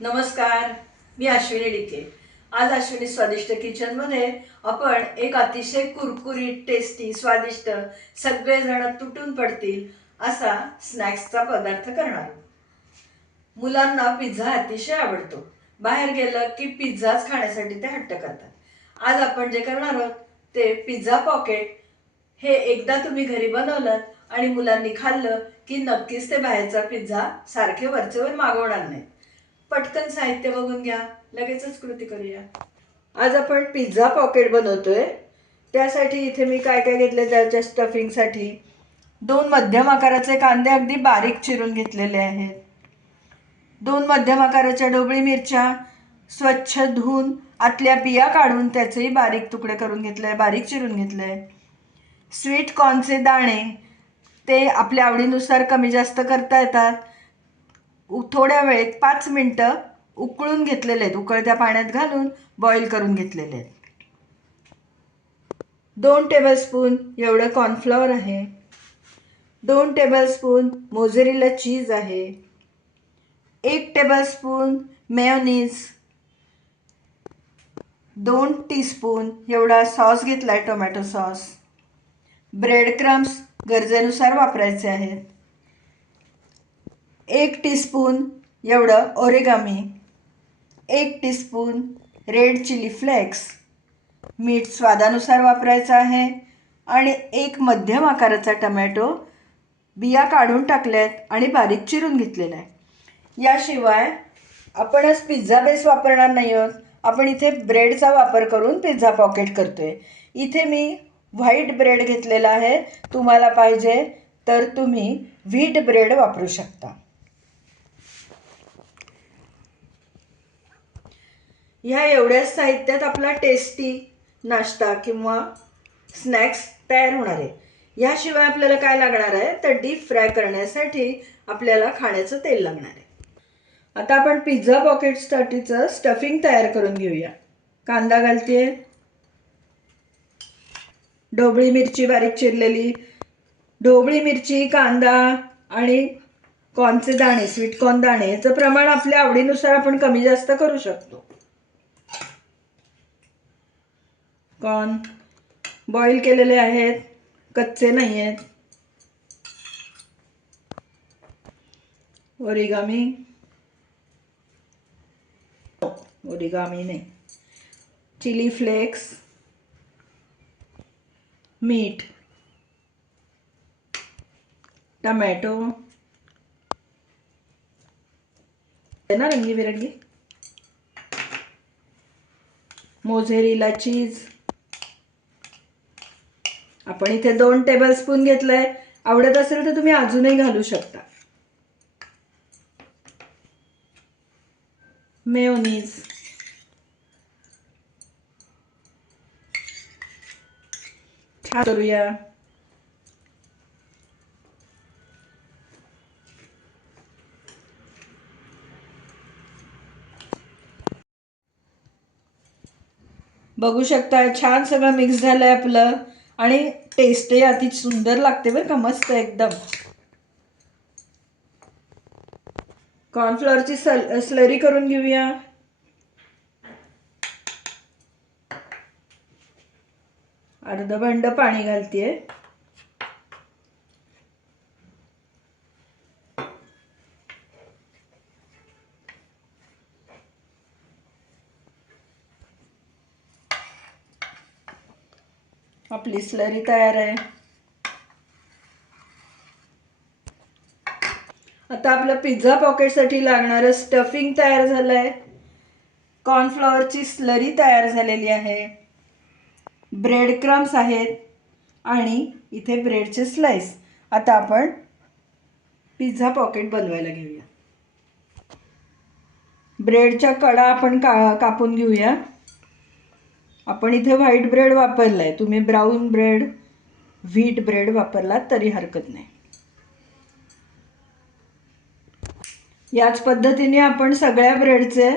नमस्कार, मी अश्विनी डिके। आज अश्विनी स्वादिष्ट किचनमध्ये आपण एक अतिशय कुरकुरीत, टेस्टी, स्वादिष्ट, सगळेजण तुटून पडतील असा स्नॅक्सचा पदार्थ करणार आहोत। मुलांना पिझ्झा अतिशय आवडतो। बाहेर गेलं की पिझ्झाच खाण्यासाठी ते हट्ट करतात। आज आपण जे करणार आहोत ते पिझ्झा पॉकेट। हे एकदा तुम्ही घरी बनवलं आणि मुलांनी खाल्लं की नक्कीच ते बाहेरचा पिझ्झा सारखे वरचेवर मागवणार नाही। पटकन साहित्य बघून घ्या, लगेचच कृती करूया। आज आपण पिझ्झा पॉकेट बनवतोय। त्यासाठी इथे मी काय काय घेतले, त्याच्या स्टफिंगसाठी 2 मध्यम आकाराचे कांदे अगदी बारीक चिरून घेतलेले आहेत। 2 मध्यम आकाराच्या ढोबळी मिरच्या स्वच्छ धुवून आतल्या बिया काढून त्याचेही बारीक तुकडे करून घेतले, बारीक चिरून घेतले। स्वीट कॉर्नचे दाणे, ते आपल्या आवडीनुसार कमी जास्त करता येतात। थोड्या वेळेत 5 मिनिटं उकळून घेतलेले आहेत, उकळत्या पाण्यात घालून बॉईल करून घेतलेले आहेत। 2 टेबलस्पून एवढं कॉर्नफ्लॉवर आहे। 2 टेबलस्पून मोझरेला चीज आहे। 1 टेबलस्पून मेयोनीज, 2 टीस्पून एवढा सॉस घेतला आहे, टोमॅटो सॉस। ब्रेड क्रम्स गरजेनुसार वापरायचे आहेत। 1 टीस्पून एवढं oregano, 1 teaspoon red chilli flakes, मीठ स्वादानुसार वापरायचं आहे आणि 1 मध्यम आकाराचा टोमॅटो बिया काढून टाकल्यात आणि बारीक चिरून घेतलेला आहे। याशिवाय आपणच पिझ्झा बेस वापरणार नाही आहोत, आपण इथे ब्रेडचा वापर करून पिझ्झा पॉकेट करतोय। इथे मी व्हाईट ब्रेड घेतलेला आहे, तुम्हाला पाहिजे तर तुम्ही व्हीट ब्रेड वापरू शकता। ह्या एवढ्याच साहित्यात आपला टेस्टी नाश्ता किंवा स्नॅक्स तयार होणार आहे। याशिवाय आपल्याला काय लागणार आहे तर डीप फ्राय करण्यासाठी आपल्याला खाण्याचं तेल लागणार आहे। आता आपण पिझ्झा पॉकेटसाठीचं स्टफिंग तयार करून घेऊया। कांदा घालते, ढोबळी मिरची बारीक चिरलेली, ढोबळी मिरची, कांदा आणि कॉर्नचे दाणे, स्वीट कॉर्न दाणे, याचं प्रमाण आपल्या आवडीनुसार आपण कमी जास्त करू शकतो। कॉर्न बॉईल केलेले आहेत, कच्चे नाही आहेत। ओरिगामी नाही, चिली फ्लेक्स, मीठ, टमॅटो ना रंगीबेरंगी, मोझरेला चीज आपण इथे 2 टेबलस्पून घेतलंय, आवडत असेल तर तुम्ही अजूनही घालू शकता। मेयोनीज, छान करूया। बघू शकता छान सगळं मिक्स झालंय आपलं आणि टेस्टही अति सुंदर लागते बरं का, मस्त एकदम। कॉर्नफ्लॉवरची स्लरी करून घेऊया। अर्ध भांड पाणी घालतेय। आपली स्लरी तयार आहे। आता आपलं पिझ्झा पॉकेटसाठी लागणारं स्टफिंग तयार झालंय। कॉर्नफ्लॉवरची स्लरी तयार झालेली आहे, ब्रेड क्रम्स आहेत आणि इथे ब्रेडचे स्लाइस। आता आपण पिझ्झा पॉकेट बनवायला घेऊया। ब्रेडच्या कडा आपण कापून घेऊया। आपण इथे व्हाईट ब्रेड वापरलाय, तुम्ही ब्राऊन ब्रेड, व्हीट ब्रेड वापरलात तरी हरकत नाही। याच पद्धतीने आपण सगळ्या ब्रेडचे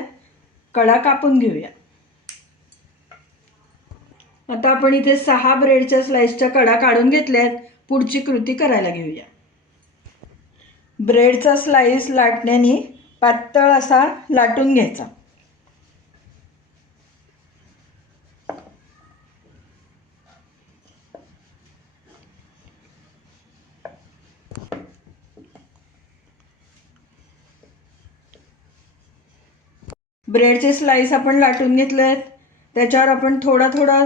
कडा कापून घेऊया। आता आपण इथे 6 ब्रेडच्या स्लाइसच्या कडा काढून घेतल्यात, पुढची कृती करायला घेऊया। ब्रेडचा स्लाइस लाटण्याने पातळ असा लाटून घ्यायचा. ब्रेडचे स्लाइस आपण लाटून घेतलेत. त्याच्यावर आपण थोडा थोडा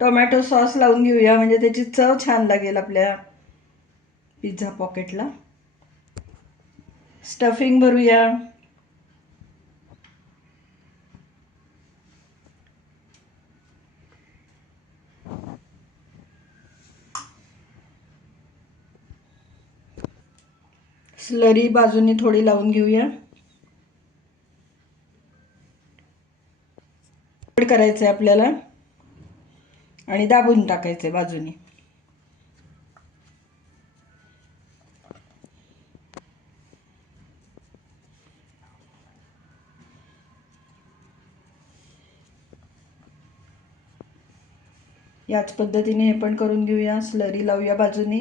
टोमॅटो सॉस लावून घेऊया, म्हणजे त्याची चव छान लागेल आपल्या पिझ्झा पॉकेटला. स्टफिंग भरूया. स्लरी बाजूनी थोडी लावून घेऊया. करायचं आहे आपल्याला आणि दाबून टाकायचं बाजूनी. याच पद्धतीने हे पण करून घेऊया. स्लरी लावूया बाजूनी,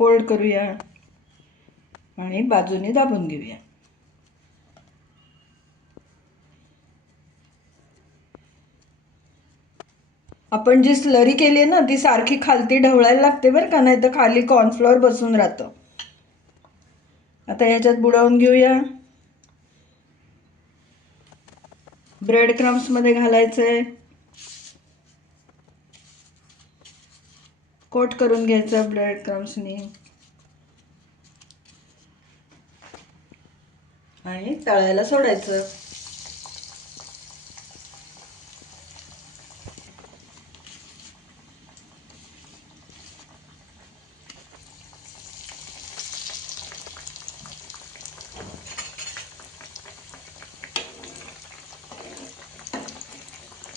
फोल्ड करूया आणि बाजूने दाबून घेऊया. आपण जी स्लरी केली ना ती सारखी खालती ढवळायला लागते बरं का, नाही तर खाली कॉर्नफ्लोअर बसून राहतं. आता याच्यात बुडवून घेऊया. ब्रेड क्रम्स मध्ये घालायचंय, कोट करून घ्यायचं ब्रेड क्रम्सनी आणि तळायला सोडायचं.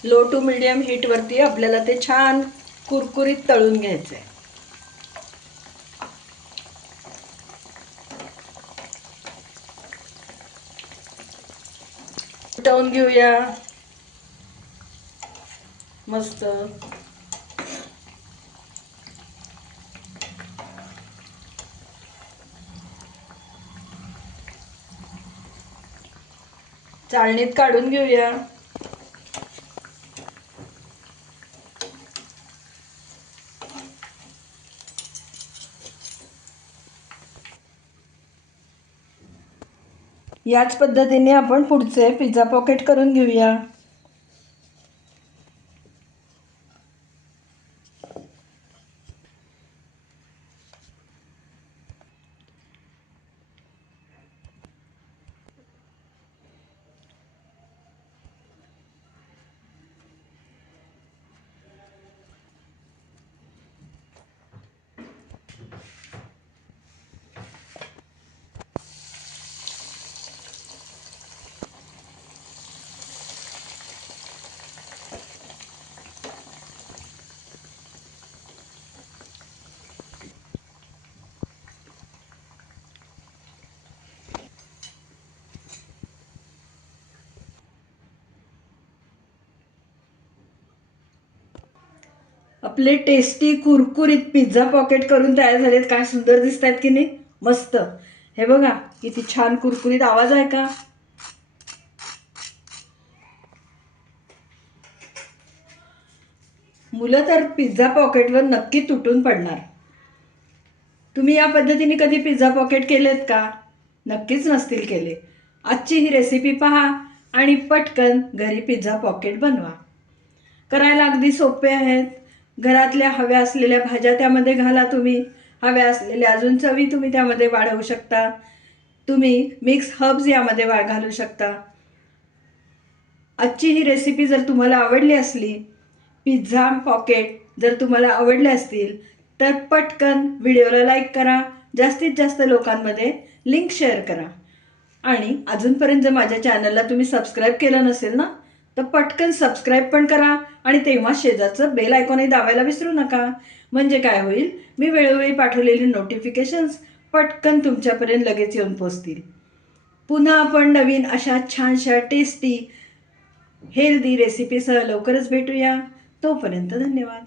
लो टू मीडियम हीट वरती आपल्याला ते छान कुरकुरीत तळून घ्यायचे. तळून घेऊया मस्त. चाळणीत काढून घेऊया. याच पद्धतीने आपण पुढचे पिझ्झा पॉकेट करून घेऊया. आपले टेस्टी कुरकुरीत पिझ्झा पॉकेट करून तयार झालेत. काय सुंदर दिसत आहेत की नाही, मस्त. हे बघा किती छान कुरकुरीत आवाज आहे का. मुलं तर पिझ्झा पॉकेटवर नक्की तुटून पडणार. तुम्ही या पद्धतीने कधी पिझ्झा पॉकेट केलेत का? नक्कीच नसतील केले. आजची ही रेसिपी पहा आणि पटकन घरी पिझ्झा पॉकेट बनवा. करायला अगदी सोपे आहेत. घरातल्या हव्या असलेल्या भाज्या त्यामध्ये घाला. तुम्ही हव्या असलेल्या अजून चवी तुम्ही त्यामध्ये वाढवू शकता. तुम्ही मिक्स हर्ब्स यामध्ये घालू शकता. आजची ही रेसिपी जर तुम्हाला आवडली असली, पिझ्झा पॉकेट जर तुम्हाला आवडले असतील तर पटकन व्हिडिओला लाईक करा, जास्तीत जास्त लोकांमध्ये लिंक शेअर करा. आणि अजूनपर्यंत जर माझ्या चॅनलला तुम्ही सबस्क्राईब केलं नसेल ना तर पटकन सबस्क्राईब पण करा आणि तेव्हा शेजारचं बेल आयकॉनही दाबायला विसरू नका. म्हणजे काय होईल, मी वेळोवेळी पाठवलेली नोटिफिकेशन्स पटकन तुमच्यापर्यंत लगेच येऊन पोहोचतील. पुन्हा आपण नवीन अशा छानशा टेस्टी हेल्दी रेसिपीसह लवकरच भेटूया. तोपर्यंत धन्यवाद.